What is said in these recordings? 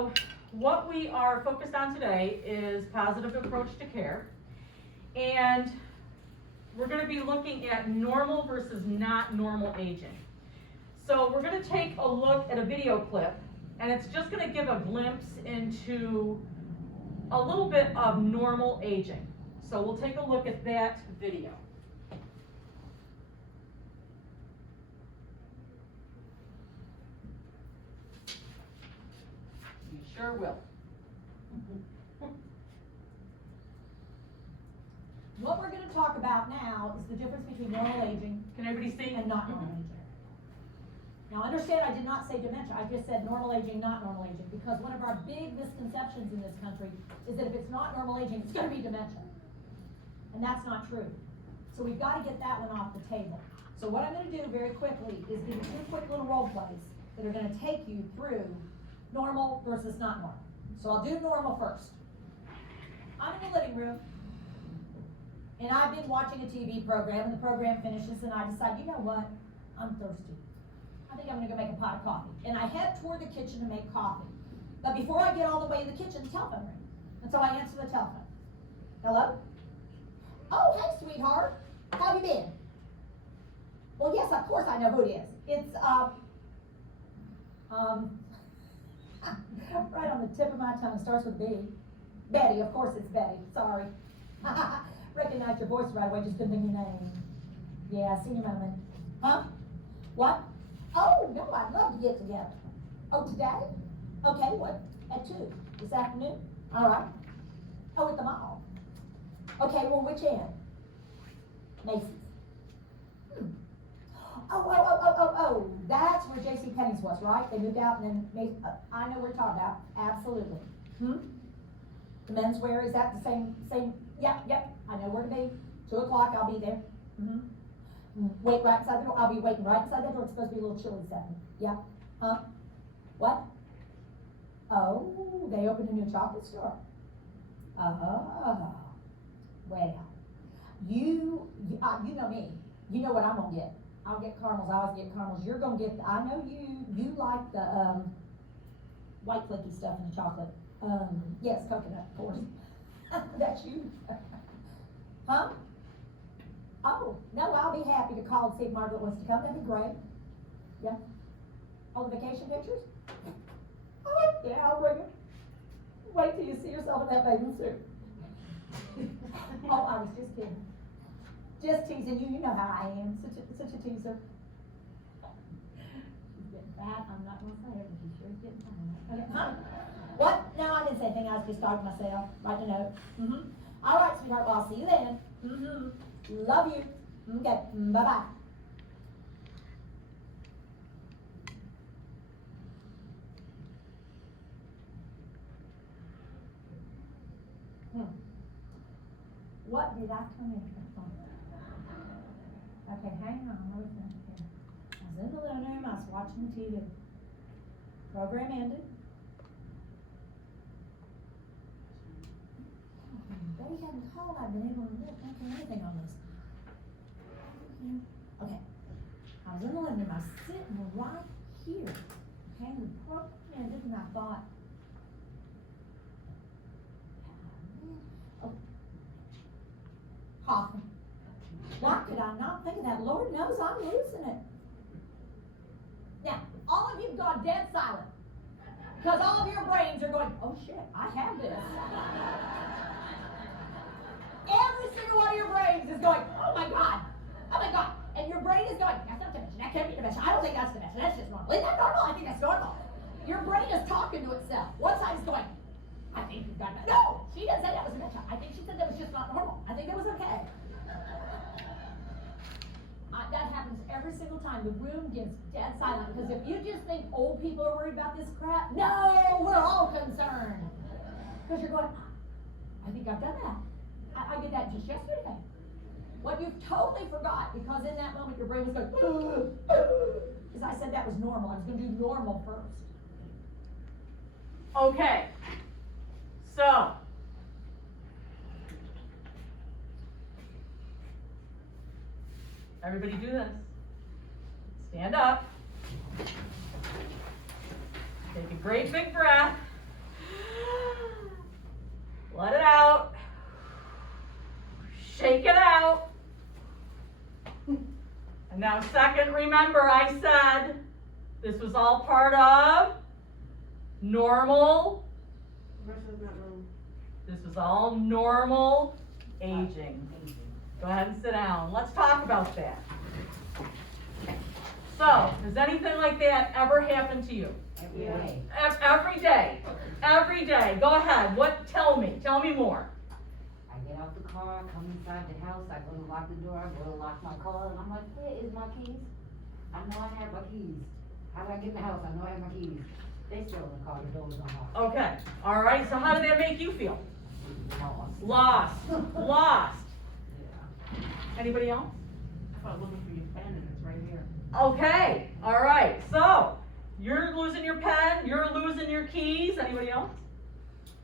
So what we are focused on today is positive approach to care. And we're going to be looking at normal versus not normal aging. So we're going to take a look at a video clip, and it's just going to give a glimpse into a little bit of normal aging. So we'll take a look at that video. You sure will. What we're going to talk about now is the difference between normal aging Can everybody see? and not normal aging. Now understand, I did not say dementia, I just said normal aging, not normal aging, because one of our big misconceptions in this country is that if it's not normal aging, it's going to be dementia. And that's not true. So we've got to get that one off the table. So what I'm going to do very quickly is give you two quick little role plays that are going to take you through normal versus not normal. So I'll do normal first. I'm in the living room, and I've been watching a TV program, and the program finishes, and I decide, you know what, I'm thirsty. I think I'm gonna go make a pot of coffee. And I head toward the kitchen to make coffee. But before I get all the way to the kitchen, the telephone rings. And so I answer the telephone. Hello? Oh, hey, sweetheart. How have you been? Well, yes, of course I know who it is. It's, right on the tip of my tongue, starts with B. Betty, of course it's Betty, sorry. Recognize your voice right away, just couldn't think of your name. Yeah, I seen your moment. Huh? What? Oh, no, I'd love to get together. Oh, today? Okay, what? At 2 this afternoon? All right. Oh, at the mall. Okay, well, which end? Macy's. Oh, that's where J.C. Penney's was, right? They moved out and then I know what you're talking about. Absolutely. The menswear, is that the same? Yep, I know where to be. 2 o'clock, I'll be there. Wait right inside the door. I'll be waiting right inside the door. It's supposed to be a little chilly this afternoon. Yeah. Huh? What? Oh, they opened a new chocolate store. Oh. Well, you know me. You know what I'm gonna get. I'll get caramels. I always get caramels. You're gonna get. I know you like the white flaky stuff in the chocolate. Yes, coconut, of course. That's you. Huh? Oh, no, I'll be happy to call and see if Margaret wants to come. That'd be great. Yeah. Oh, the vacation pictures? Oh, yeah, I'll bring them. Wait till you see yourself in that bathing suit. Oh, I was just kidding. Just teasing you. You know how I am. Such a teaser. She's getting fat. I'm not going to say it, but she sure is getting fat. Okay. Huh? What? No, I didn't say anything. I was just talking to myself. Writing a note. All right, sweetheart. Well, I'll see you then. Love you. Okay. Bye-bye. What did I come in for? Okay, hang on. What was that here? I was in the living room. I was watching the TV. Program ended. They hadn't called. I've been able to look. I can't do anything on this. Okay. I was in the living room. I was sitting right here. Okay, the program ended, and I thought, oh, coughing. Why could I not think of that? Lord knows I'm losing it. Now, all of you've gone dead silent. Because all of your brains are going, oh shit, I have this. Every single one of your brains is going, oh my God. And your brain is going, that's not dementia, that can't be dementia. I don't think that's dementia, that's just normal. Is that normal? I think that's normal. Your brain is talking to itself. One side is going, I think you've got dementia. No, she didn't say that was dementia. I think she said that was just not normal. I think it was okay. That happens every single time. The room gets dead silent, because if you just think old people are worried about this crap, no, we're all concerned. Because you're going, I think I've done that. I did that just yesterday. What you've totally forgot, because in that moment your brain was going, because I said that was normal. I was going to do normal first. Okay. So, everybody do this. Stand up. Take a great big breath. Let it out. Shake it out. And now second, remember I said this was all part of normal. Versus not normal. This was all normal aging. Go ahead and sit down. Let's talk about that. So, has anything like that ever happened to you? Every day. Every day. Every day. Go ahead. Tell me more. I get out the car, come inside the house, I go to lock the door, I go to lock my car, and I'm like, where is my keys? I know I have my keys. How do I get in the house? I know I have my keys. They still in the car, the door's unlocked. Okay. All right. So how did that make you feel? Lost. Lost. Yeah. Anybody else? I thought looking for your pen and it's right here. Okay. All right. So, you're losing your pen, you're losing your keys. Anybody else?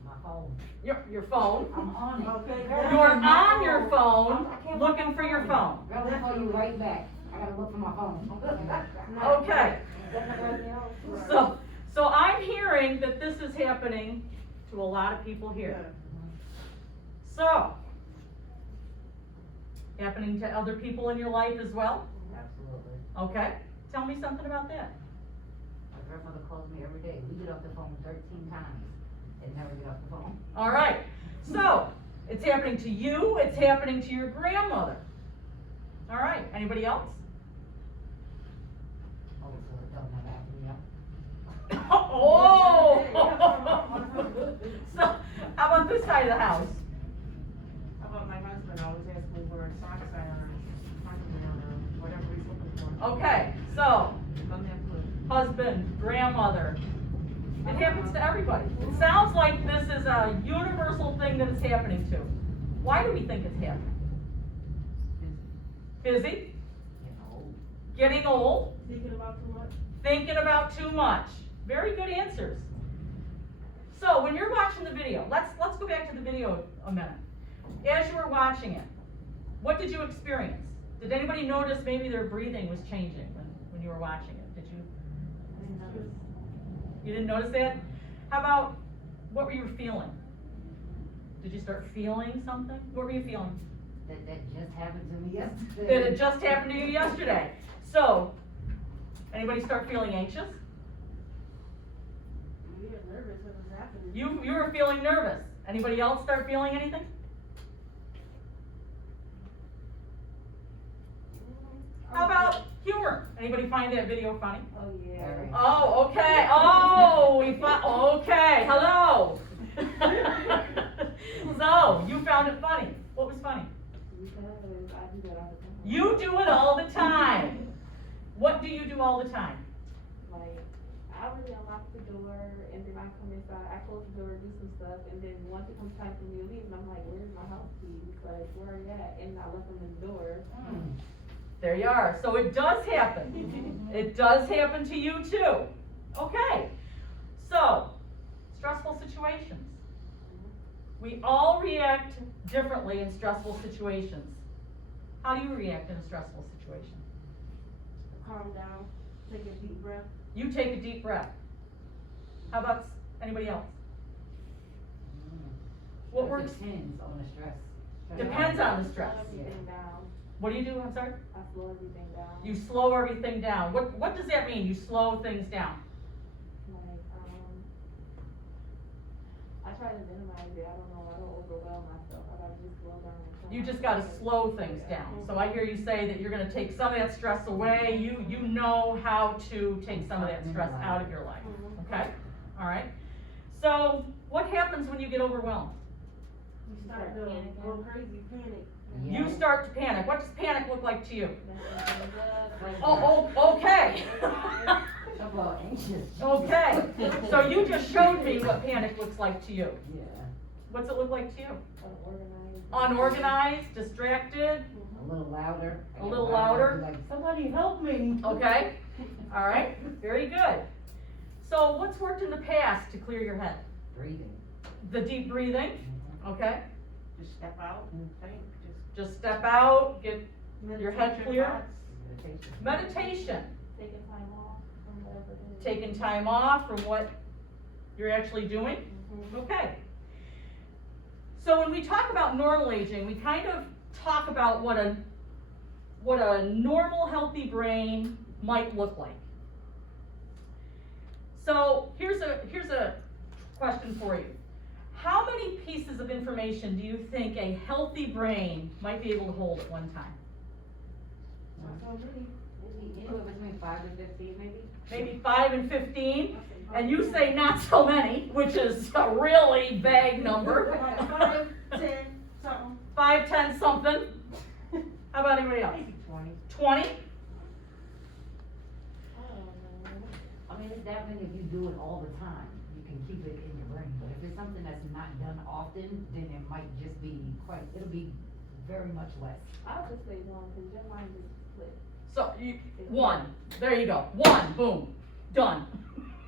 My phone. Your phone. I'm on it. Okay. You're on your phone, I can't looking find for my your phone. Girl, I'll call you right back. I gotta look for my phone. Okay. So I'm hearing that this is happening to a lot of people here. So, happening to other people in your life as well? Absolutely. Okay. Tell me something about that. My grandmother calls me every day. We get off the phone 13 times and never get off the phone. All right. So, it's happening to you, it's happening to your grandmother. All right. Anybody else? Oh, so it don't have after me, Oh! So, how about this side of the house? How about my husband always asking where socks are, underwear, or whatever he's looking for. Okay, so, Don't have clue. husband, grandmother. It happens to everybody. It sounds like this is a universal thing that is happening to. Why do we think it's happening? Busy? You know. Getting old? Thinking about too much? Thinking about too much. Very good answers. So when you're watching the video, let's go back to the video a minute. As you were watching it, what did you experience? Did anybody notice maybe their breathing was changing when you were watching it? Did you? You didn't notice that? How about what were you feeling? Did you start feeling something? What were you feeling? That just happened to me yesterday. That it just happened to you yesterday. So, anybody start feeling anxious? You get nervous when it's happening. You were feeling nervous. Anybody else start feeling anything? How about humor? Anybody find that video funny? Oh, yeah. Very. Oh, okay. Oh, okay. Hello. So, you found it funny. What was funny? Because I do that all the time. You do it all the time. What do you do all the time? Like, I already unlock the door, and then I come inside, I close the door, do some stuff, and then once it comes time for me to leave, and I'm like, where's my house keys? Like, where are you at? And I left them in the door. There you are. So it does happen. It does happen to you too. Okay. So, stressful situations. We all react differently in stressful situations. How do you react in a stressful situation? Calm down, take a deep breath. You take a deep breath. How about anybody else? What It works? depends on the stress. Depends on the stress. Slow everything down. What do you do? I'm sorry? I slow everything down. You slow everything down. What does that mean? You slow things down. Like, I try to minimize it. I don't know. I don't overwhelm myself. I gotta just slow down. And calm You just down. gotta slow things down. So I hear you say that you're gonna take some of that stress away. You know how to take some of that stress out of your life. Okay? All right. So what happens when you get overwhelmed? You start to go crazy, panic. Yeah. You start to panic. What does panic look like to you? Messing things up, like- Oh, okay. How about anxious? Okay. So you just showed me what panic looks like to you. Yeah. What's it look like to you? Unorganized. Unorganized, distracted. A little louder. A little louder. Like, somebody help me. Okay. All right. Very good. So what's worked in the past to clear your head? Breathing. The deep breathing. Okay. Just step out and think. Just step out, get Just your head meditate clear. thoughts. Meditation. Meditation. Taking time off from whatever it is. Taking time off from what you're actually doing. Mhm. Okay. So when we talk about normal aging, we kind of talk about what a normal healthy brain might look like. So here's a question for you. How many pieces of information do you think a healthy brain might be able to hold at one time? So really, Maybe anywhere between 5 and 15, maybe? Maybe 5 and 15? And you say not so many, which is a really vague number. like 5, 10, something. 5, 10 something. How about anybody else? 20. 20? I don't know. I mean, it's definitely if you do it all the time, you can keep it in your brain. But if it's something that's not done often, then it might just be it'll be very much less. I'll just say 1, cause your mind is split. So, 1. There you go. 1. Boom. Done.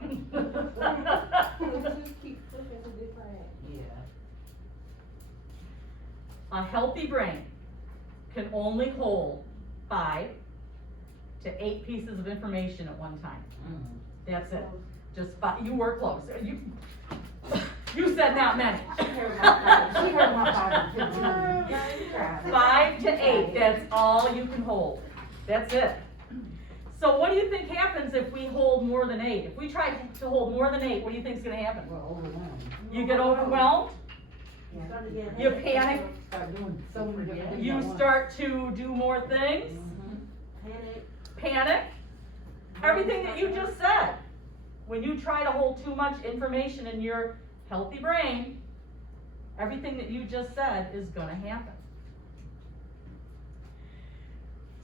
You just keep flipping to different. Yeah. A healthy brain can only hold 5 to 8 pieces of information at one time. That's it. Just 5. You were close. You said not many. She heard my 5 and 15. 5 to 8. That's all you can hold. That's it. So what do you think happens if we hold more than 8? If we try to hold more than 8, what do you think is going to happen? We're overwhelmed. You get overwhelmed. You start to get You headaches. panic. Start doing so many different things. You at once. start to do more things. Headache. Panic. Everything that you just said. When you try to hold too much information in your healthy brain, everything that you just said is going to happen.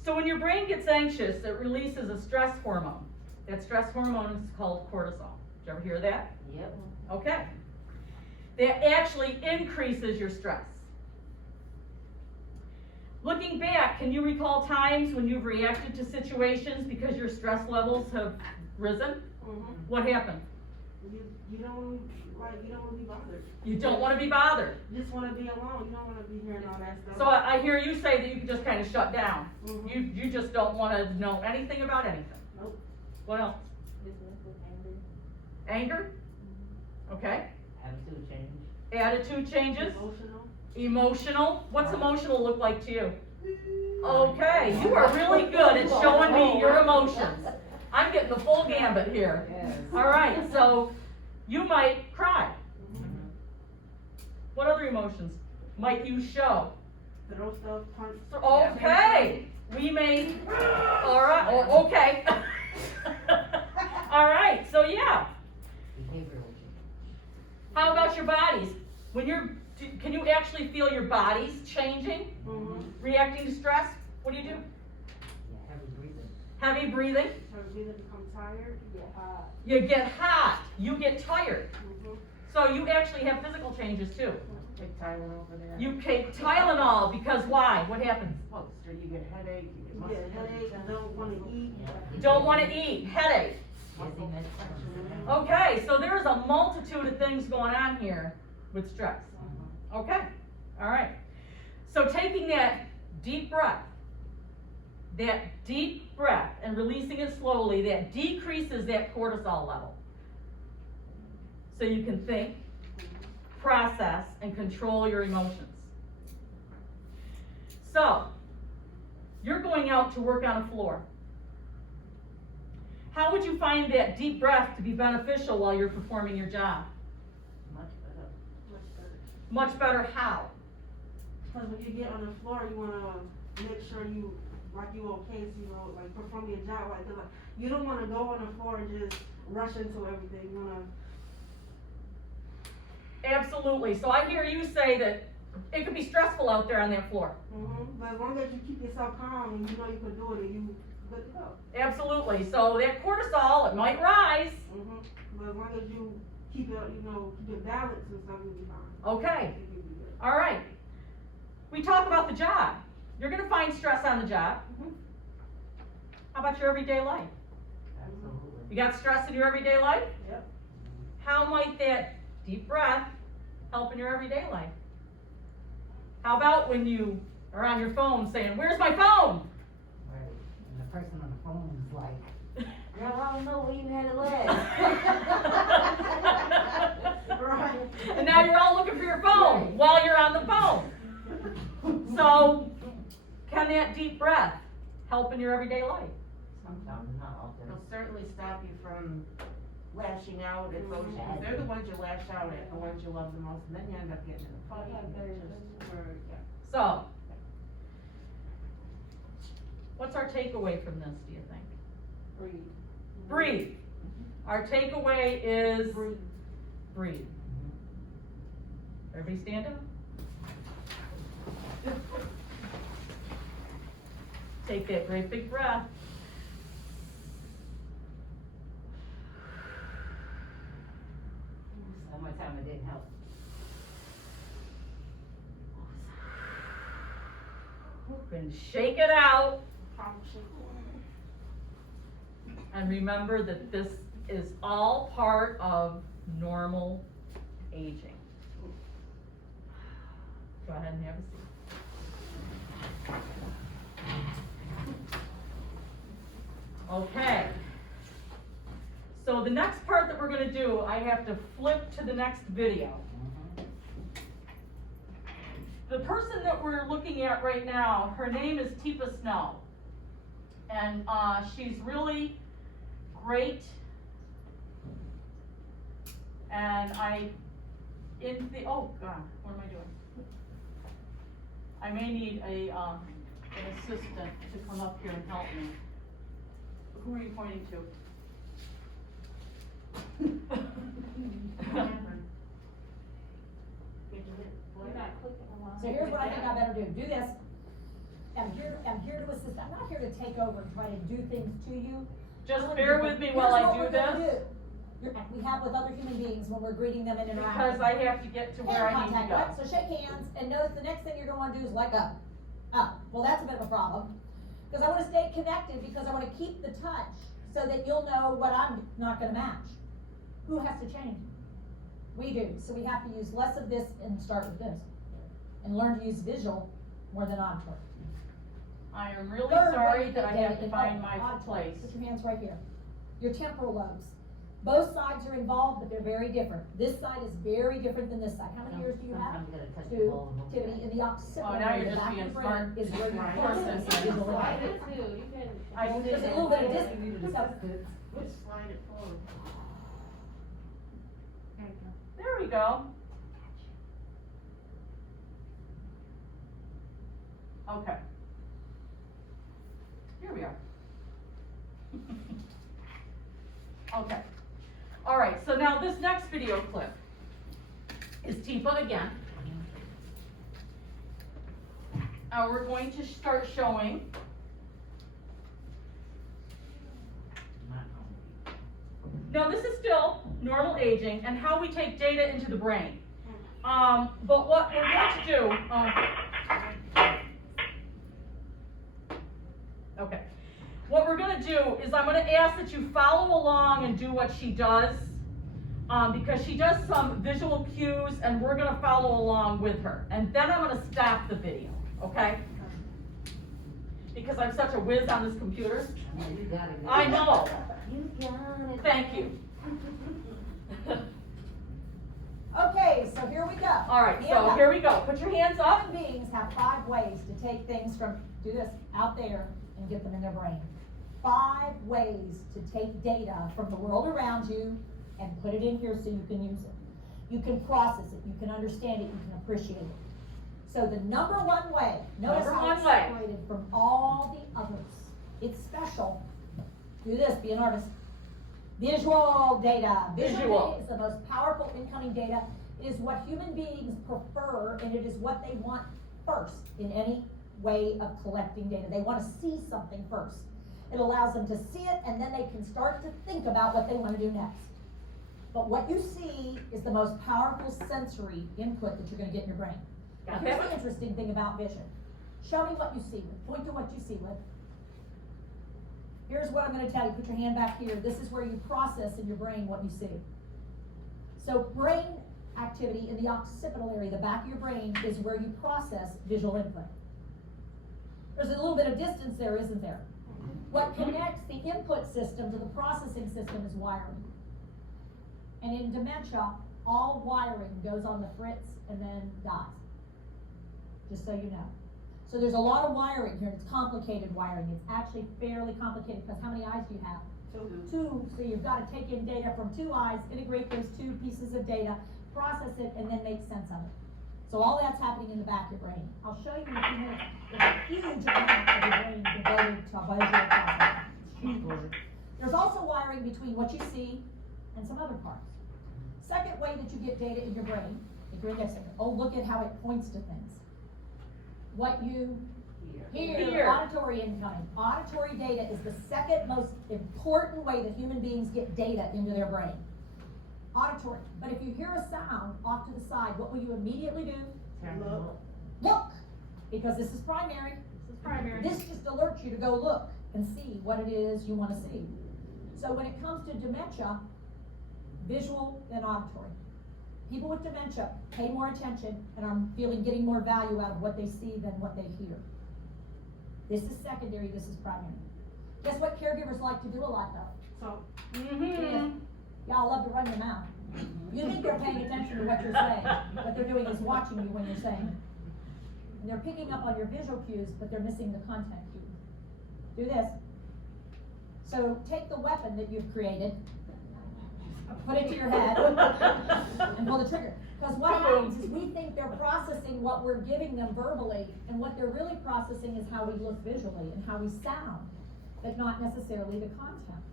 So when your brain gets anxious, it releases a stress hormone. That stress hormone is called cortisol. Did you ever hear that? Yep. Okay. That actually increases your stress. Looking back, can you recall times when you've reacted to situations because your stress levels have risen? What happened? You don't want to be bothered. You don't want to be bothered. You just want to be alone. You don't want to be hearing all that stuff. So I hear you say that you can just kind of shut down. Mhm. You just don't want to know anything about anything. Nope. What else? Business with anger. Anger? Okay. Attitude change. Attitude changes. Emotional. Emotional. What's emotional look like to you? Okay, you are really good at showing me your emotions. I'm getting the full gambit here. Yes. All right, so you might cry. What other emotions might you show? Throw stuff, punch. Okay, we may, all right, oh, okay. All right, so yeah. Behavioral change. How about your bodies? Can you actually feel your bodies changing, reacting to stress? What do? Yeah, heavy breathing. Heavy breathing. Her breathing become tired. You get hot. You get hot. You get tired. So you actually have physical changes too. Take Tylenol for that. You take Tylenol because why? What happens? Oh, so you get headache, you get You muscle get headache. Don't want to eat. Don't want to eat. Headache. Dizziness. Okay, so there's a multitude of things going on here with stress. Okay, all right. So taking that deep breath, and releasing it slowly, that decreases that cortisol level. So you can think, process, and control your emotions. So, you're going out to work on a floor. How would you find that deep breath to be beneficial while you're performing your job? Much better. Much better how? Because when you get on the floor, you want to make sure you okay, so like perform your job. Like you don't want to go on the floor and just rush into everything. You want to. Absolutely. So I hear you say that it could be stressful out there on that floor. But as long as you keep yourself calm and you know you can do it, and you good to go. Absolutely. So that cortisol, it might rise. But as long as you keep it, keep your balance and stuff, you'll be fine. Okay. You'll be good. All right. We talk about the job. You're going to find stress on the job. How about your everyday life? Absolutely. You got stress in your everyday life? Yep. How might that deep breath help in your everyday life? How about when you are on your phone saying, "Where's my phone?" Right. And the person on the phone is like, girl, I don't know where you had it last. Right. And now you're all looking for your phone while you're on that deep breath help in your everyday life? Sometimes, not often. It'll certainly stop you from lashing out at those, because they're the ones you lash out at, the ones you love the most, and then you end up getting in a fight. So, what's our takeaway from this, do you think? Breathe. Breathe. Our takeaway is breathe. Everybody stand up. Take that great big breath. One more time, it didn't help. And shake it out. And remember that this is all part of normal aging. Go ahead and have a seat. Okay. So the next part that we're gonna do, I have to flip to the next video. The person that we're looking at right now, her name is Teepa Snow. And she's really great. And oh God, what am I doing? I may need an assistant to come up here and help me. Who are you pointing to? You're not clicking along. So here's what I think I better do. Do this. I'm here to assist. I'm not here to take over and try to do things to you. Just bear with me while I do this, We have with other human beings when we're greeting them and interacting. because I have to get to where I need to Hand go. contact, right? So shake hands, and notice the next thing you're gonna wanna do is let go. Well, that's a bit of a problem, because I wanna stay connected, because I wanna keep the touch, so that you'll know what I'm not gonna match. Who has to change? We do, so we have to use less of this and start with this. And learn to use visual more than auditory. I am really Third sorry way that I get have to it- find oh, my auditory. place. Put your hands right here. Your temporal lobes. Both sides are involved, but they're very different. This side is very different than this side. How many ears do you have? Sometimes you gotta touch the Two. ball and hope Tiffany, in the occipital Oh, now area, you're the just back of being the brain smart. is where you Right. process Person. visual Slide input. it too, you can. I did There's a it. little bit of distance. Just slide it forward. There you go. There we go. Okay. Here we are. Okay. All right, so now this next video clip is Teepa again. We're going to start showing now this is still normal aging and how we take data into the brain. But what we're going to do, okay. What we're gonna do is I'm gonna ask that you follow along and do what she does, because she does some visual cues and we're gonna follow along with her. And then I'm gonna stop the video, okay? Because I'm such a whiz on this computer. Yeah, you got it. I know. You got it. Thank you. Okay, so here we go. All right, Hand so up. here we go. Put your hands up. Human beings have 5 ways to take things from, do this, out there and get them in their brain. 5 ways to take data from the world around you and put it in here so you can use it. You can process it, you can understand it, you can appreciate it. So the number 1 way, notice Number how one it's way. separated from all the others. It's special. Do this, be an artist. Visual data. Visual. Data is the most powerful incoming data. It is what human beings prefer, and it is what they want first in any way of collecting data. They want to see something first. It allows them to see it, and then they can start to think about what they want to do next. But what you see is the most powerful sensory input that you're going to get in your brain. Now, here's the interesting thing about vision. Show me what you see with. Point to what you see with. Here's what I'm going to tell you. Put your hand back here. This is where you process in your brain what you see. So brain activity in the occipital area, the back of your brain, is where you process visual input. There's a little bit of distance there, isn't there? What connects the input system to the processing system is wiring. And in dementia, all wiring goes on the fritz and then dies. Just so you know. So there's a lot of wiring here, it's complicated wiring, it's actually fairly complicated, because how many eyes do you have? Two, so you've gotta take in data from two eyes, integrate those two pieces of data, process it, and then make sense of it. So all that's happening in the back of your brain. I'll show you in a few minutes, there's a huge amount of your brain devoted to visual processing. It's huge. There's also wiring between what you see and some other parts. Second way that you get data in your brain, if you're listening, oh, look at how it points to things. What you hear, auditory incoming. Auditory data is the second most important way that human beings get data into their brain. Auditory. But if you hear a sound off to the side, what will you immediately do? Look! Because this is primary. This is primary. This just alerts you to go look and see what it is you want to see. So when it comes to dementia, visual than auditory. People with dementia pay more attention and are getting more value out of what they see than what they hear. This is secondary, this is primary. Guess what caregivers like to do a lot though? So, Y'all love to run your mouth. You think they're paying attention to what you're saying. What they're doing is watching you when you're saying it. And they're picking up on your visual cues, but they're missing the content cues. Do this. So take the weapon that you've created, put it to your head, and pull the trigger. Because what happens is we think they're processing what we're giving them verbally, and what they're really processing is how we look visually and how we sound, but not necessarily the content.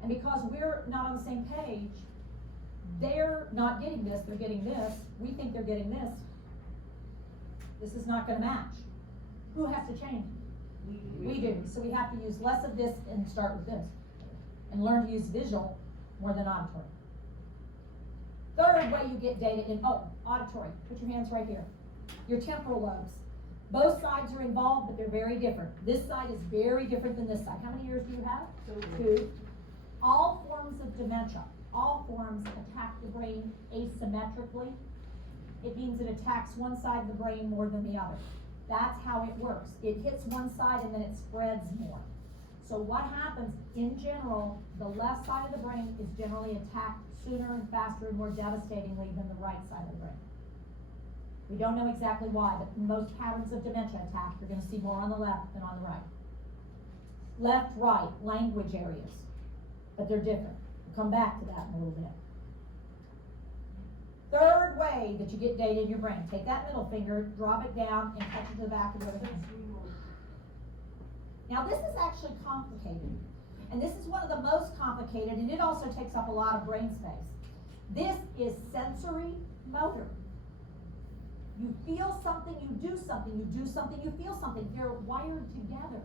And because we're not on the same page, they're not getting this, they're getting this, we think they're getting this. This is not gonna match. Who has to change? We do. So we have to use less of this and start with this. And learn to use visual more than auditory. Third way you get data in, auditory. Put your hands right here. Your temporal lobes. Both sides are involved, but they're very different. This side is very different than this side. How many ears do you have? Two. All forms of dementia, all forms attack the brain asymmetrically. It means it attacks one side of the brain more than the other. That's how it works. It hits one side and then it spreads more. So what happens in general, the left side of the brain is generally attacked sooner and faster and more devastatingly than the right side of the brain. We don't know exactly why, but most patterns of dementia attack, you're gonna see more on the left than on the right. Left, right, language areas. But they're different. We'll come back to that in a little bit. Third way that you get data in your brain. Take that middle finger, drop it down, and touch it to the back of the other hand. Now this is actually complicated. And this is one of the most complicated, and it also takes up a lot of brain space. This is sensory motor. You feel something, you do something, you do something, you feel something. They're wired together.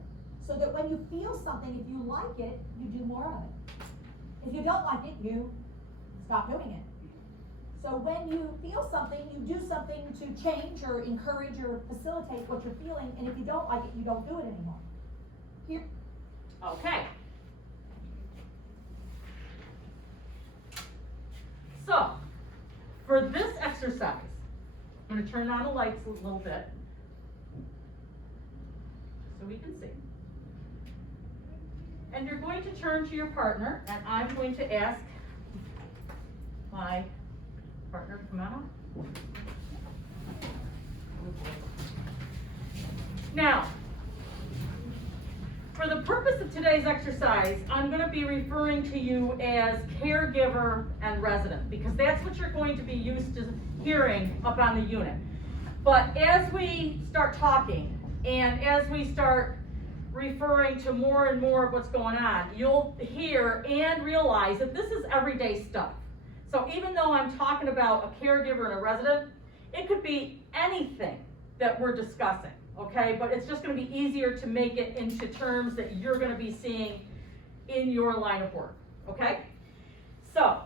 So that when you feel something, if you like it, you do more of it. If you don't like it, you stop doing it. So when you feel something, you do something to change or encourage or facilitate what you're feeling, and if you don't like it, you don't do it anymore. Here. Okay. So, for this exercise, I'm going to turn on the lights a little bit so we can see. And you're going to turn to your partner, and I'm going to ask my partner to come out. Now, for the purpose of today's exercise, I'm going to be referring to you as caregiver and resident, because that's what you're going to be used to hearing up on the unit. But as we start talking, and as we start referring to more and more of what's going on, you'll hear and realize that this is everyday stuff. So even though I'm talking about a caregiver and a resident, it could be anything that we're discussing, okay? But it's just going to be easier to make it into terms that you're going to be seeing in your line of work, okay? So,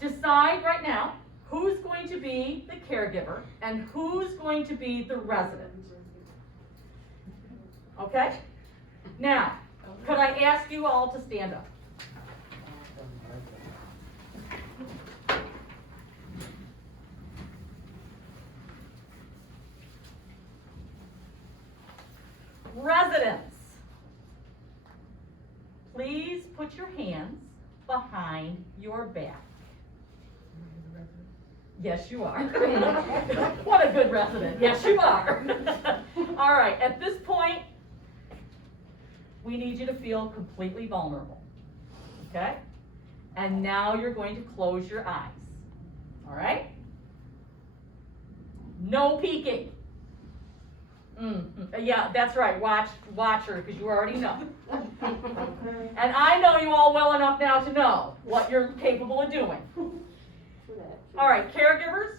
decide right now who's going to be the caregiver and who's going to be the resident. Okay? Now, could I ask you all to stand up? Residents, please put your hands behind your back. Yes, you are. What a good resident. Yes, you are. All right, at this point, we need you to feel completely vulnerable, okay? And now you're going to close your eyes, all right? No peeking. Yeah, that's right, watch her, because you already know. And I know you all well enough now to know what you're capable of doing. All right, caregivers,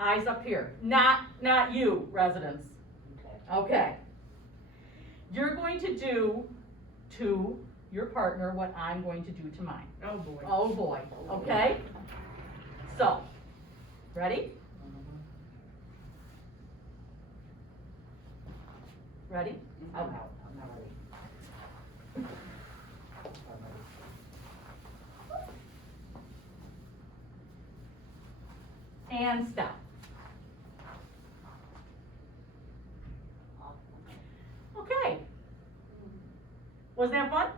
eyes up here. Not you, residents. Okay. You're going to do to your partner what I'm going to do to mine. Oh, boy. Oh boy, okay? So, ready? Ready? I'm out, I'm not ready. And stop. Okay. Was that fun?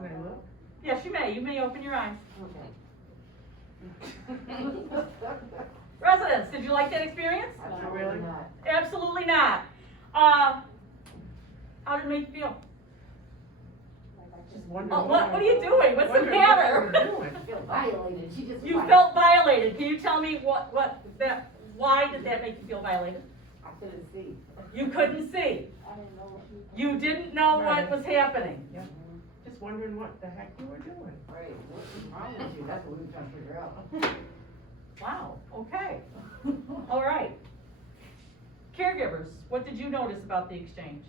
Can I look? Yes, you may. You may open your eyes. Okay. Residents, did you like that experience? Absolutely really? not. Absolutely not. How did it make you feel? Just wondering. Oh, what are you doing? What's the Wondering what matter? they were doing. I feel violated, she just. You felt violated. Can you tell me why did that make you feel violated? I couldn't see. You couldn't see. I didn't know what she. You didn't know what Right. was happening. Yeah. Just wondering what the heck you were doing. Right, what's wrong with you? That's what we were trying to figure out. Wow, okay. All right. Caregivers, what did you notice about the exchange?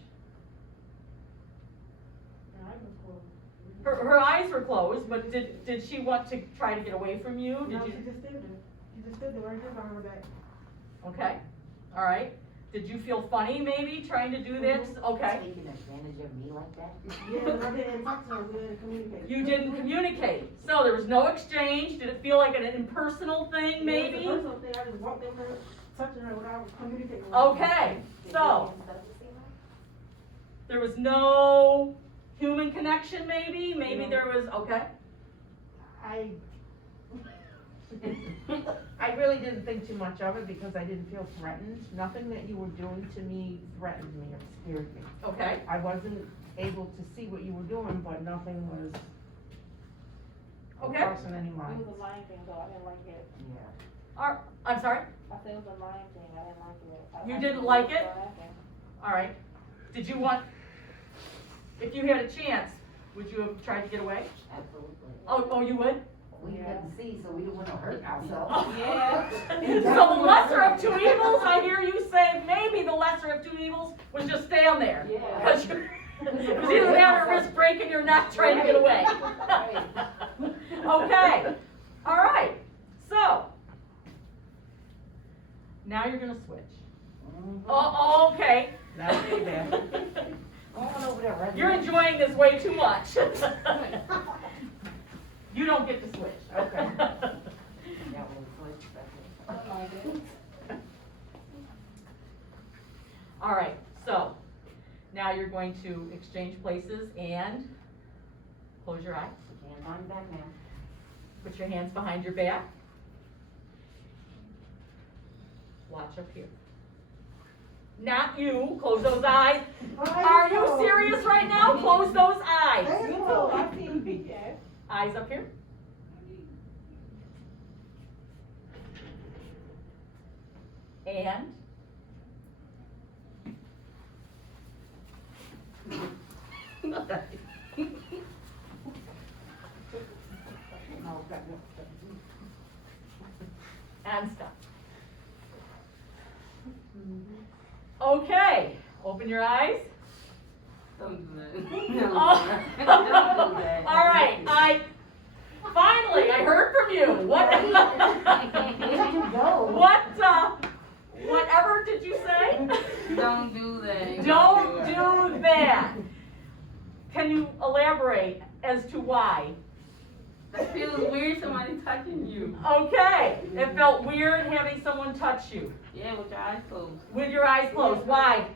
Her eyes were closed, but did she want to try to get away from you? Did No, you? she just stood there. She just stood there right there behind her back. Okay, all right. Did you feel funny maybe trying to do that? Okay. Taking advantage of me like that? Yeah, but I didn't talk to her, we didn't communicate. You didn't communicate, so there was no exchange. Did it feel like an impersonal thing maybe? Yeah, it's a personal thing, I just walked in her, touching her without communicating with her. Okay, so there was no human connection maybe? Maybe No. there was, okay. I really didn't think too much of it because I didn't feel threatened. Nothing that you were doing to me threatened me or scared me. Okay, I wasn't able to see what you were doing, but nothing was okay. crossing any It lines. was a lying thing though, I didn't like it. Yeah. I'm sorry? I said it was a lying thing, I didn't like it. You didn't like it? All right. Did you want, if you had a chance, would you have tried to get away? Absolutely. Oh, you would? We couldn't see, so we didn't want to hurt Oh. ourselves. Yeah. So the lesser of two evils, I hear you say, maybe the lesser of two evils was just stand there. Yeah. Because it was either that or risk breaking your neck trying to get away. Right. Okay, all right, so, now you're gonna switch. Mhm. Oh, okay. Now, baby. Go on over there, Reggie. You're enjoying this way too much. You don't get to switch. Okay. Yeah, well, it's I didn't like it. All right, so, now you're going to exchange places and close your eyes. Can't find back now. Put your hands behind your back. Watch up here. Not you, close those eyes. Are you serious right now? Close those eyes. I see, yes. Eyes up here. And and stop. Okay, open your eyes. Don't do that. Oh. All right, finally, I heard from you. What? Whatever did you say? Don't do that. Don't do that. Can you elaborate as to why? That feels weird, somebody touching you. Okay, it felt weird having someone touch you Yeah, with your eyes closed. with your eyes closed. Why?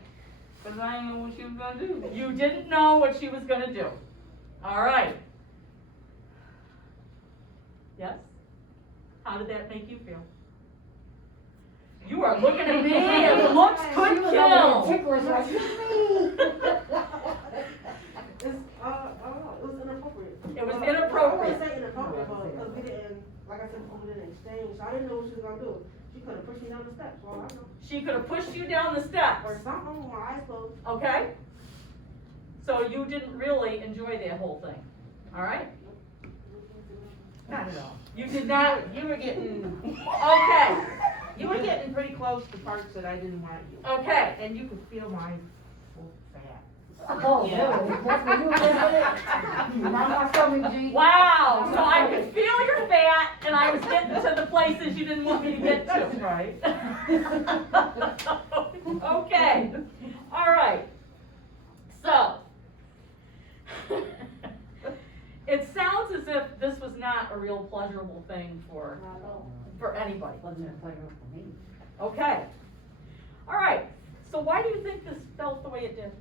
Because I didn't know what she was going to do. You didn't know what she was gonna do. All right. Yes? How did that make you feel? You are looking at me and looks could She was over kill. there ticklish like, me. It was inappropriate. It was I inappropriate. wouldn't say inappropriate, but because we didn't, like I said, we didn't exchange, so I didn't know what she was gonna do. She could've pushed me down the steps, well, I know. She could have pushed you down the steps, Or something, my eyes closed. okay? So you didn't really enjoy that whole thing, all right? Not at all. You did not, You were getting, okay, you were getting pretty close to parts that I didn't want you. okay. And you could feel my full fat. Oh, really? That's what you were doing? Not my stomach, G. Wow, so I could feel your fat and I was getting to the places you didn't want me to get That's to. right. Okay, all right. So, it sounds as if this was not a real pleasurable thing for anybody. Wasn't a pleasure for me. Okay, all right. So why do you think this felt the way it did?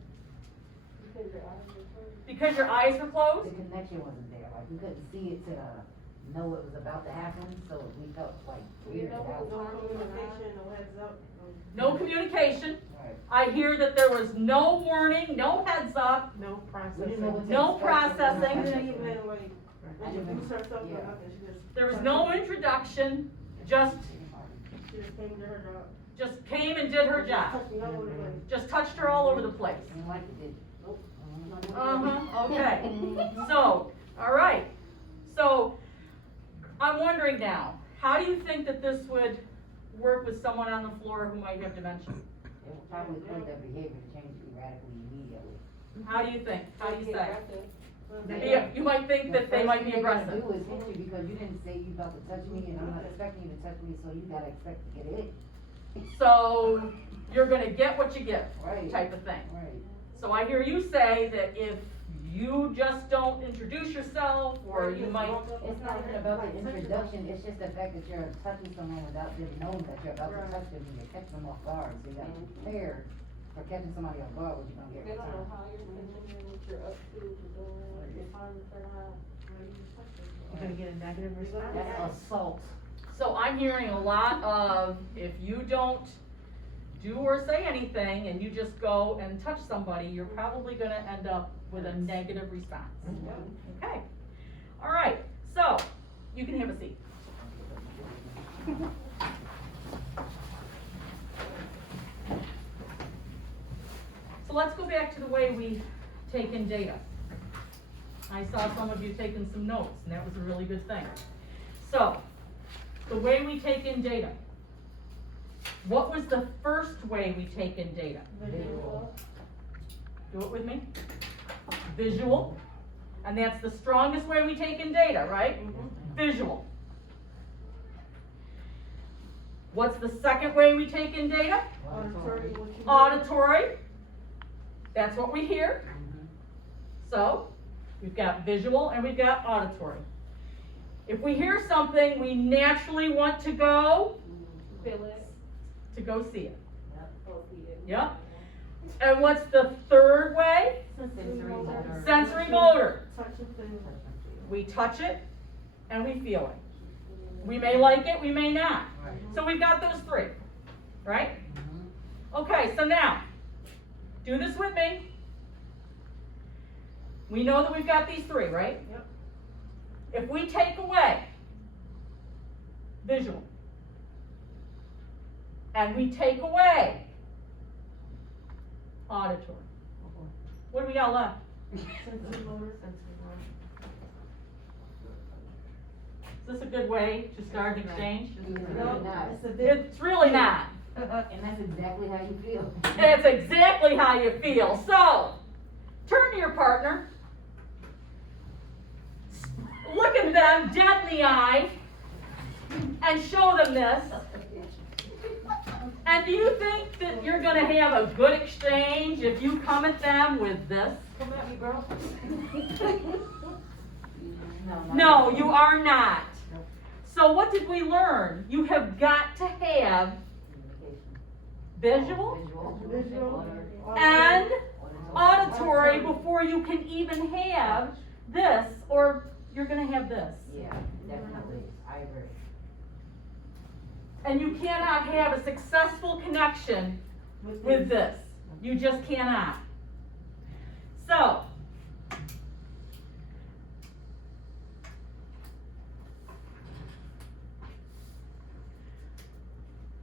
Because your eyes were The closed? connection wasn't there, like, we couldn't see it to know what was about to happen, so we felt like weird. No communication, no heads up. No communication. Right. I hear that there was no warning, no heads up, No We didn't know processing. what to No expect. processing. She didn't even like, I didn't- introduce herself or yeah. nothing, she just. there was no introduction, just She just came to her job. came and did her job. Touched me all over the place. Just touched her all over the place. And like it did, nope. Okay. So, all right. So, I'm wondering now, how do you think that this would work with someone on the floor who might have dementia? It will probably cause their behavior to change erratically immediately. How do you think? How do you say? They- Yeah, you might think that they might be The first aggressive. thing they're gonna do is hit you because you didn't say you about to touch me, and I'm not expecting you to touch me, so you gotta expect to get hit. So, you're gonna get what you give, Right. type of thing. Right. So I hear you say that if you just don't introduce yourself, or you might, It's not even about the introduction, it's just the fact that you're touching someone without them knowing that you're about to touch them, and you're catching them off guard, so you gotta be prepared for catching somebody off guard, what you're gonna get They in don't know return. how you're thinking, what you're up to, what you're doing, your time for not. You're gonna get a negative response. That's assault. so I'm hearing a lot of, if you don't do or say anything, and you just go and touch somebody, you're probably gonna end up with a negative response. Okay, all right, so, you can have a seat. So let's go back to the way we take in data. I saw some of you taking some notes, and that was a really good thing. So, the way we take in data. What was the first way we take in data? Visual. Do it with me. Visual. And that's the strongest way we take in data, right? Visual. What's the second way we take in data? Auditory, what you. Auditory. That's what we hear. So, we've got visual and we've got auditory. If we hear something, we naturally want to go Feel it, see it. go see it. Yep. And what's the third way? Sensory motor. Touch of things. We touch it and we feel it. We may like it, we may not. So we've got those three, right? Okay, so now, do this with me. We know that we've got these three, right? Yep. If we take away visual, and we take away auditory, what do we got left? Sensory motor. Is this a good way to start an exchange? No, not. it's a bit. It's really not. And that's exactly how you feel. That's exactly how you feel. So, turn to your partner, look at them dead in the eye, and show them this. And do you think that you're going to have a good exchange if you come at them with this? Come at me, girl. No, you are not. So what did we learn? You have got to have visual Visual. and auditory before you can even have this, or you're going to have this. Yeah, definitely, I agree. And you cannot have a successful connection with this. You just cannot. So,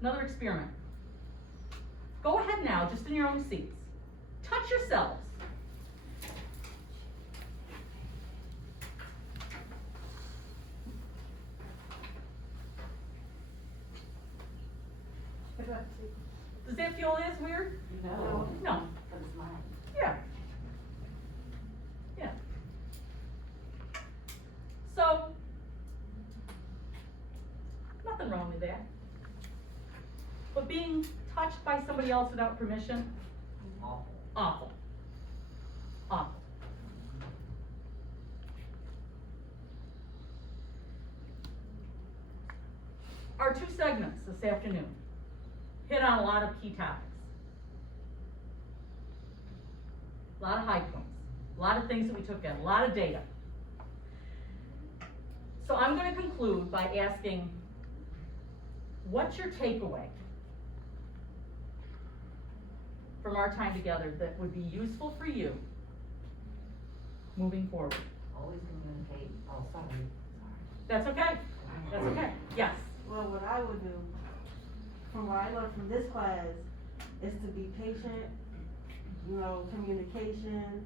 another experiment. Go ahead now, just in your own seats. Touch yourselves. Does that feel as weird? No. No. But it's mine. Yeah. Yeah. So, nothing wrong with that. But being touched by somebody else without permission, Awful. awful. Awful. Our two segments this afternoon hit on a lot of key topics. A lot of high points, a lot of things that we took in, a lot of data. So I'm going to conclude by asking, what's your takeaway from our time together that would be useful for you moving forward? Always communicate. Oh, sorry. That's okay. That's okay. Yes. Well, what I would do, from what I learned from this class, is to be patient, you know, communication,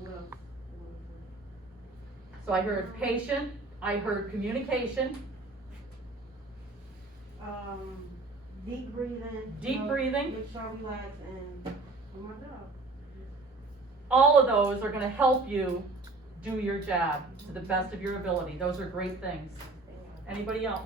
what else? So I heard patient, I heard communication, Deep breathing. Deep you know, breathing. Make sure I relax and do my job. all of those are going to help you do your job to the best of your ability. Those are great things. Anybody else?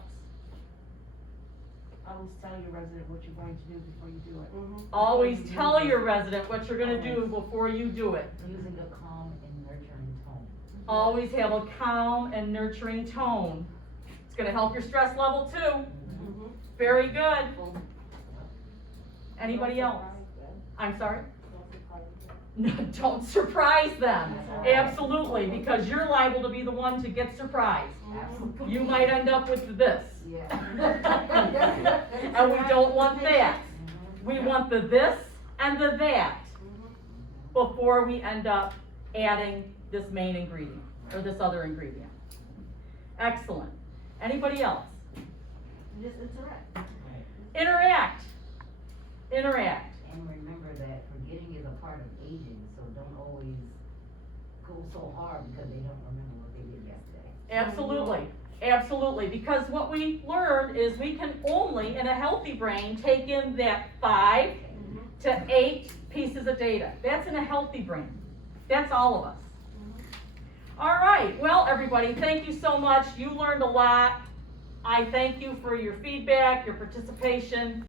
Always tell your resident what you're going to do before you do it. Always tell your resident what you're going to do before you do it. Using a calm and nurturing tone. Always have a calm and nurturing tone. It's going to help your stress level too. Very good. Anybody else? I'm sorry? No, don't surprise them. Absolutely, because you're liable to be the one to get surprised. Absolutely. You might end up with this. Yeah. And we don't want that. We want the this and the that before we end up adding this main ingredient or this other ingredient. Excellent. Anybody else? Just interact. Interact. Interact. And remember that forgetting is a part of aging, so don't always go so hard because they don't remember what they did yesterday. Absolutely. Absolutely. Because what we learned is we can only, in a healthy brain, take in that 5 to 8 pieces of data. That's in a healthy brain. That's all of us. All right. Well, everybody, thank you so much. You learned a lot. I thank you for your feedback, your participation.